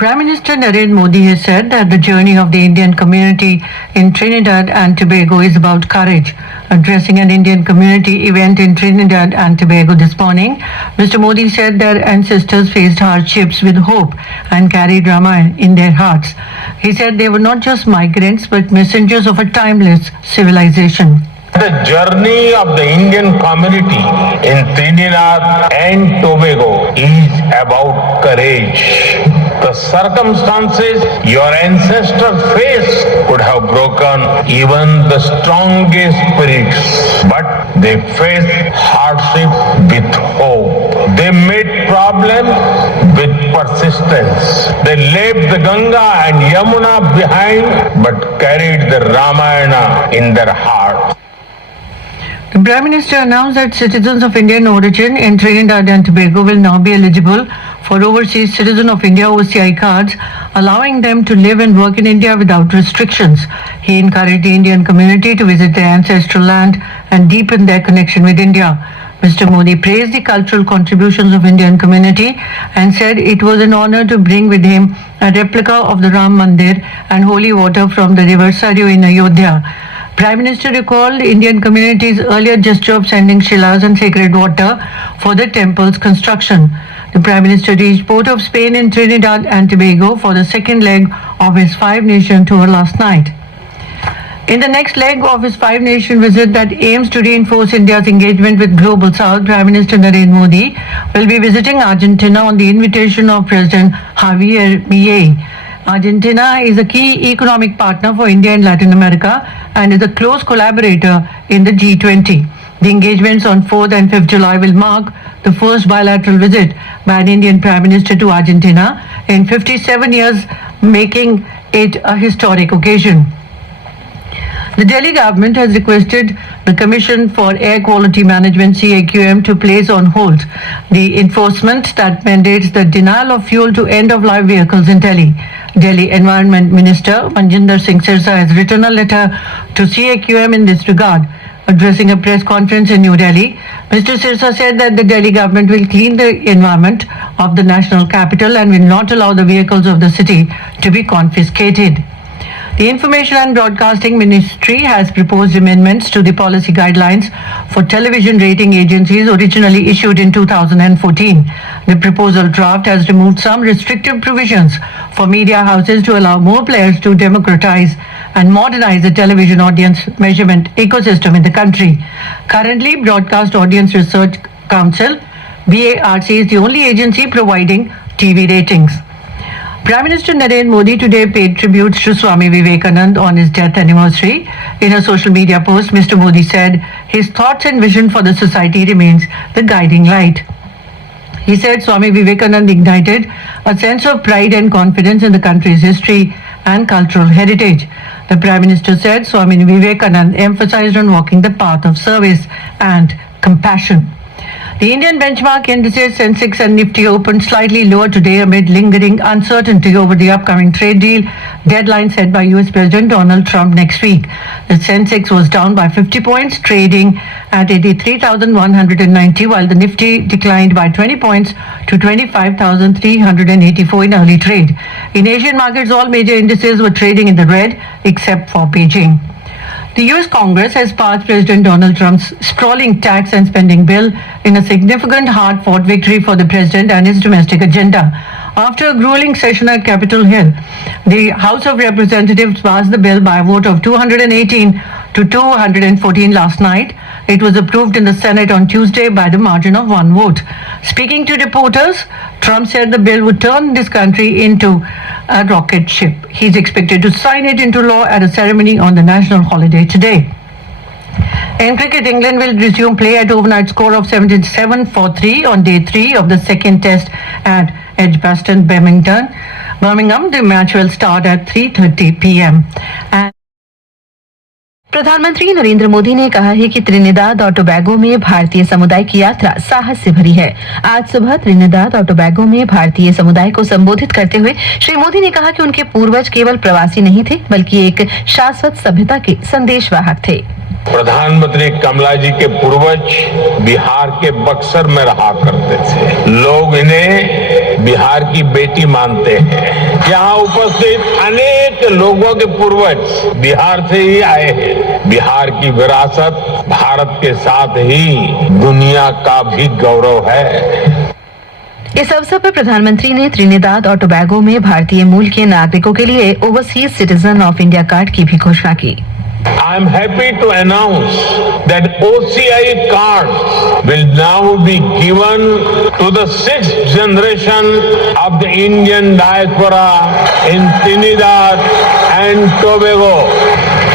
Prime Minister Narendra Modi has said that the journey of the Indian community in Trinidad and Tobago is about courage. Addressing an Indian community event in Trinidad and Tobago this morning, Mr. Modi said their ancestors faced hardships with hope and carried Ramayana in their hearts. He said they were not just migrants but messengers of a timeless civilization. The journey of the Indian community in Trinidad and Tobago is about courage. The circumstances your ancestors faced could have broken even the strongest spirits, but they faced hardship with hope. They met problems with persistence. They left the Ganga and Yamuna behind, but carried the Ramayana in their hearts. The Prime Minister announced that citizens of Indian origin in Trinidad and Tobago will now be eligible for Overseas Citizen of India OCI cards, allowing them to live and work in India without restrictions. He encouraged the Indian community to visit their ancestral land and deepen their connection with India. Mr. Modi praised the cultural contributions of Indian community and said it was an honor to bring with him a replica of the Ram Mandir and holy water from the river Saryu in Ayodhya. Prime Minister recalled Indian community's earlier gesture of sending shilas and sacred water for the temple's construction. The Prime Minister reached Port of Spain in Trinidad and Tobago for the second leg of his five-nation tour last night. In the next leg of his five-nation visit that aims to reinforce India's engagement with Global South, Prime Minister Narendra Modi will be visiting Argentina on the invitation of President Javier Milei. Argentina is a key economic partner for India in Latin America and is a close collaborator in the G20. The engagements on 4th and 5th July will mark the first bilateral visit by an Indian Prime Minister to Argentina in 57 years, making it a historic occasion. The Delhi government has requested the Commission for Air Quality Management CAQM to place on hold the enforcement that mandates the denial of fuel to end-of-life vehicles in Delhi. Delhi Environment Minister Manjinder Singh Sirsa has written a letter to CAQM in this regard. Addressing a press conference in New Delhi, Mr. Sirsa said that the Delhi government will clean the environment of the national capital and will not allow the vehicles of the city to be confiscated. The Information and Broadcasting Ministry has proposed amendments to the policy guidelines for television rating agencies originally issued in 2014. The proposal draft has removed some restrictive provisions for media houses to allow more players to democratize and modernize the television audience measurement ecosystem in the country. Currently, Broadcast Audience Research Council (BARC) is the only agency providing TV ratings. Prime Minister Narendra Modi today paid tributes to Swami Vivekananda on his death anniversary. In a social media post, Mr. Modi said his thoughts and vision for the society remains the guiding light. He said Swami Vivekananda ignited a sense of pride and confidence in the country's history and cultural heritage. The Prime Minister said Swami Vivekananda emphasized on walking the path of service and compassion. The Indian benchmark indices Sensex and Nifty opened slightly lower today amid lingering uncertainty over the upcoming trade deal deadline set by US President Donald Trump next week. The Sensex was down by 50 points, trading at 83,190, while the Nifty declined by 20 points to 25,384 in early trade. In Asian markets, all major indices were trading in the red except for Beijing. The US Congress has passed President Donald Trump's sprawling tax and spending bill in a significant hard-fought victory for the president and his domestic agenda. After a grueling session at Capitol Hill, the House of Representatives passed the bill by a vote of 218 to 214 last night. It was approved in the Senate on Tuesday by the margin of one vote. Speaking to reporters, Trump said the bill would turn this country into a rocket ship. He's expected to sign it into law at a ceremony on the national holiday today. In cricket, England will resume play at overnight score of 77-3 on day 3 of the second test at Edgbaston, Birmingham. The match will start at 3:30 p.m. प्रधानमंत्री नरेंद्र मोदी ने कहा है कि त्रिनिदाद और टोबैगो में भारतीय समुदाय की यात्रा साहस से भरी है। आज सुबह त्रिनिदाद और टोबैगो में भारतीय समुदाय को संबोधित करते हुए श्री मोदी ने कहा कि उनके पूर्वज केवल प्रवासी नहीं थे, बल्कि एक शाश्वत सभ्यता के संदेशवाहक थे। प्रधानमंत्री कमला जी के पूर्वज बिहार के बक्सर में रहा करते थे। लोग इन्हें बिहार की बेटी मानते हैं। यहाँ उपस्थित अनेक लोगों के पूर्वज बिहार से ही आए हैं। बिहार की विरासत भारत के साथ ही दुनिया का भी गौरव है। इस अवसर पर प्रधानमंत्री ने त्रिनिदाद और टोबैगो में भारतीय मूल के नागरिकों के लिए overseas citizen of India card की भी घोषणा की। I am happy to announce that OCI cards will now be given to the 6th generation of the Indian diaspora in Trinidad and Tobago.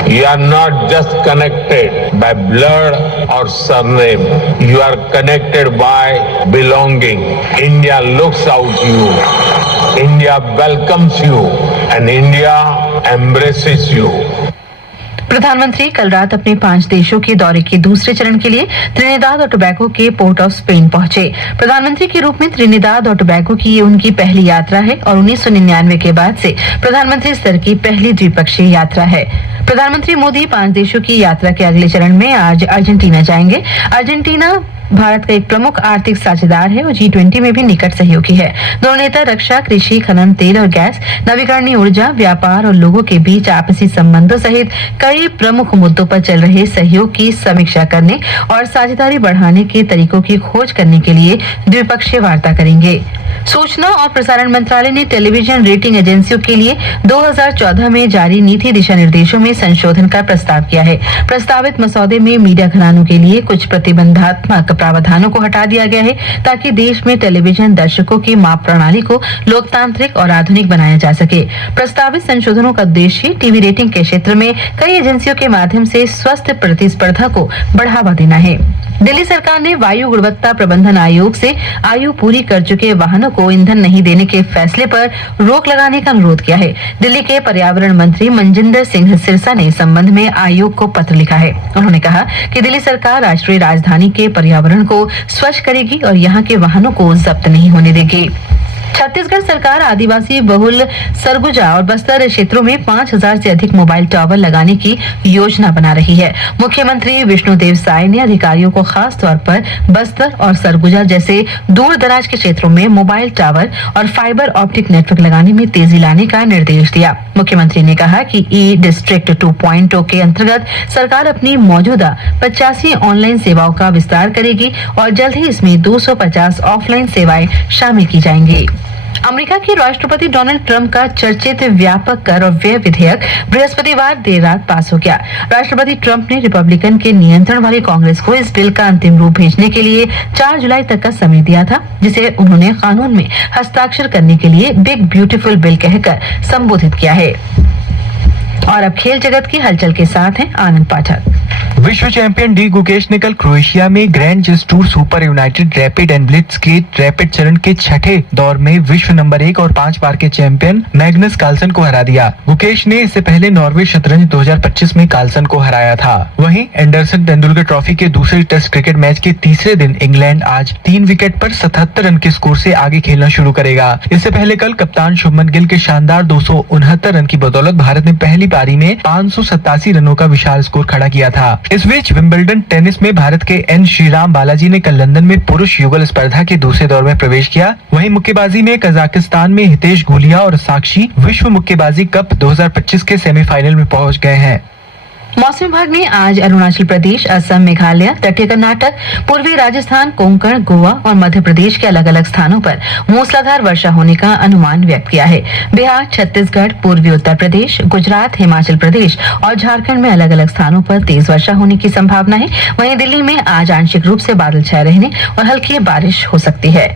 You are not just connected by blood or surname. You are connected by belonging. India looks out you. India welcomes you and India embraces you. प्रधानमंत्री कल रात अपने 5 देशों के दौरे के दूसरे चरण के लिए त्रिनिदाद और टोबैगो के पोर्ट ऑफ स्पेन पहुंचे। प्रधानमंत्री के रूप में त्रिनिदाद और टोबैगो की ये उनकी पहली यात्रा है और 1999 के बाद से प्रधानमंत्री स्तर की पहली द्विपक्षीय यात्रा है। प्रधानमंत्री मोदी 5 देशों की यात्रा के अगले चरण में आज अर्जेंटीना जाएंगे। अर्जेंटीना भारत का एक प्रमुख आर्थिक साझेदार है और G20 में भी निकट सहयोगी है। दोनों नेता रक्षा, कृषि, खनन, तेल और गैस, नवीकरणीय ऊर्जा, व्यापार और लोगों के बीच आपसी संबंधों सहित कई प्रमुख मुद्दों पर चल रहे सहयोग की समीक्षा करने और साझेदारी बढ़ाने के तरीकों की खोज करने के लिए द्विपक्षीय वार्ता करेंगे। सूचना और प्रसारण मंत्रालय ने टेलीविजन रेटिंग एजेंसियों के लिए 2014 में जारी नीति दिशा निर्देशों में संशोधन का प्रस्ताव किया है। प्रस्तावित मसौदे में मीडिया घरानों के लिए कुछ प्रतिबंधात्मक प्रावधानों को हटा दिया गया है ताकि देश में टेलीविजन दर्शकों की माप प्रणाली को लोकतांत्रिक और आधुनिक बनाया जा सके। प्रस्तावित संशोधनों का उद्देश्य टीवी रेटिंग के क्षेत्र में कई एजेंसियों के माध्यम से स्वस्थ प्रतिस्पर्धा को बढ़ावा देना है। दिल्ली सरकार ने वायु गुणवत्ता प्रबंधन आयोग से आयु पूरी कर चुके वाहनों को ईंधन नहीं देने के फैसले पर रोक लगाने का अनुरोध किया है। दिल्ली के पर्यावरण मंत्री मनजिंदर सिंह सिरसा ने इस संबंध में आयोग को पत्र लिखा है। उन्होंने कहा कि दिल्ली सरकार राष्ट्रीय राजधानी के पर्यावरण को स्वच्छ करेगी और यहाँ के वाहनों को जब्त नहीं होने देगी। छत्तीसगढ़ सरकार आदिवासी बहुल सरगुजा और बस्तर क्षेत्रों में 5000 से अधिक मोबाइल टावर लगाने की योजना बना रही है। मुख्यमंत्री विष्णुदेव साय ने अधिकारियों को खास तौर पर बस्तर और सरगुजा जैसे दूर दराज के क्षेत्रों में मोबाइल टावर और फाइबर ऑप्टिक नेटवर्क लगाने में तेजी लाने का निर्देश दिया। मुख्यमंत्री ने कहा कि ई डिस्ट्रिक्ट 2.0 के अंतर्गत सरकार अपनी मौजूदा 85 ऑनलाइन सेवाओं का विस्तार करेगी और जल्द ही इसमें 250 ऑफलाइन सेवाएं शामिल की जाएंगी। अमेरिका के राष्ट्रपति डोनाल्ड ट्रंप का चर्चित व्यापक कर और व्यय विधेयक बृहस्पतिवार देर रात पास हो गया। राष्ट्रपति ट्रंप ने रिपब्लिकन के नियंत्रण वाली कांग्रेस को इस बिल का अंतिम रूप भेजने के लिए 4 जुलाई तक का समय दिया था, जिसे उन्होंने कानून में हस्ताक्षर करने के लिए बिग ब्यूटीफुल बिल कहकर संबोधित किया है। और अब खेल जगत की हलचल के साथ हैं आनंद पाठक। विश्व चैंपियन डी गुकेश ने कल क्रोएशिया में grand chess tour super united rapid and blitzkrieg rapid चरण के 6ठे दौर में विश्व नंबर 1 और 5 बार के चैंपियन मैग्नस कार्लसन को हरा दिया। गुकेश ने इससे पहले नॉर्वे शतरंज 2025 में कार्लसन को हराया था। वहीं एंडरसन तेंदुलकर ट्रॉफी के दूसरे टेस्ट क्रिकेट मैच के तीसरे दिन इंग्लैंड आज 3 विकेट पर 77 रन के स्कोर से आगे खेलना शुरू करेगा। इससे पहले कल कप्तान शुभमन गिल के शानदार 269 रन की बदौलत भारत ने पहली पारी में 587 रनों का विशाल स्कोर खड़ा किया था। इस बीच विंबलडन टेनिस में भारत के एन श्रीराम बालाजी ने कल लंदन में पुरुष युगल स्पर्धा के दूसरे दौर में प्रवेश किया। वहीं मुक्केबाजी में कजाकिस्तान में हितेश गुलिया और साक्षी विश्व मुक्केबाजी कप 2025 के सेमीफाइनल में पहुंच गए हैं। मौसम विभाग ने आज अरुणाचल प्रदेश, असम, मेघालय, तटीय कर्नाटक, पूर्वी राजस्थान, कोंकण, गोवा और मध्य प्रदेश के अलग अलग स्थानों पर मूसलाधार वर्षा होने का अनुमान व्यक्त किया है। बिहार, छत्तीसगढ़, पूर्वी उत्तर प्रदेश, गुजरात, हिमाचल प्रदेश और झारखंड में अलग अलग स्थानों पर तेज वर्षा होने की संभावना है। वहीं दिल्ली में आज आंशिक रूप से बादल छाए रहने और हल्की बारिश हो सकती है।